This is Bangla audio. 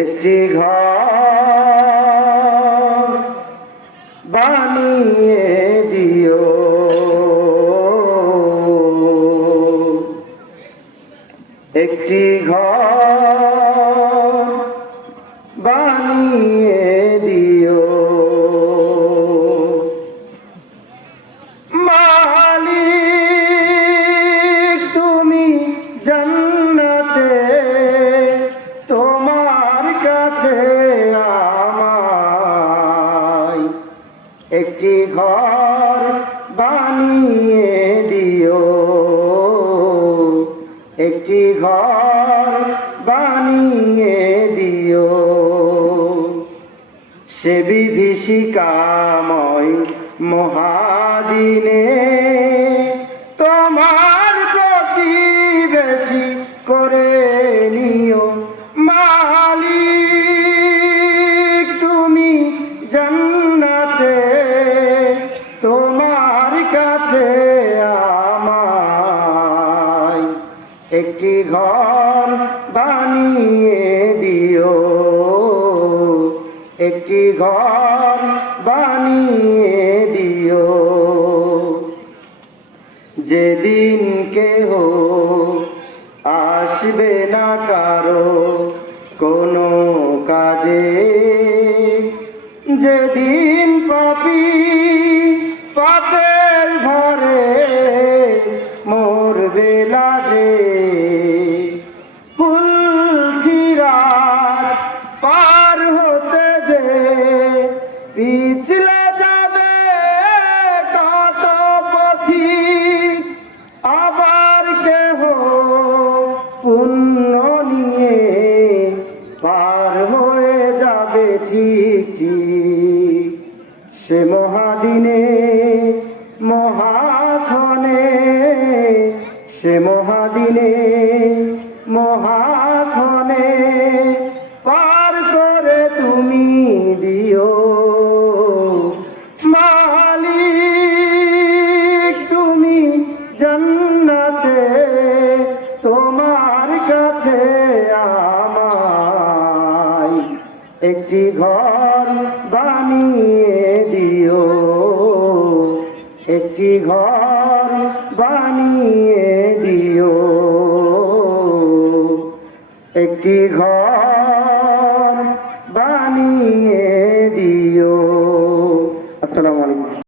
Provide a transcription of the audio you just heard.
একটি ঘর বানিয়ে দিও, একটি ঘর বানিয়ে দিও। মালিক তুমি জান্নাতে, তোমার কাছে আমায় একটি ঘর বানিয়ে দিও, একটি ঘর বানিয়ে দিও। সে বিভীষিকাময় মহাদিনে তোমার প্রতিবেশী করে নিও। মালিক তুমি জান্নাতে, তোমার কাছে আমায় একটি ঘর বানিয়ে দিও, একটি ঘর বানিয়ে দিও। যেদিন কেহ আসবে না কারো কোনো কাজে, যেদিন পাপী পাপের ভরে মরবে লাজে, ফুলছিরাত পার হতে যে পিছলে যাবে কত পথিক, আবার কেহ পুণ্য নিয়ে পার হয়ে যাবে ঠিক ঠিক। সে মহাদিনে মহাক্ষণে, সে মহাদিনে মহাক্ষণে পার করে তুমি দিও। মালিক তুমি জান্নাতে, তোমার কাছে আমায় একটি ঘর বানিয়ে দিও, একটি ঘর বানিয়ে দিও, একটি ঘর বানিয়ে দিও। আসসালামু আলাইকুম।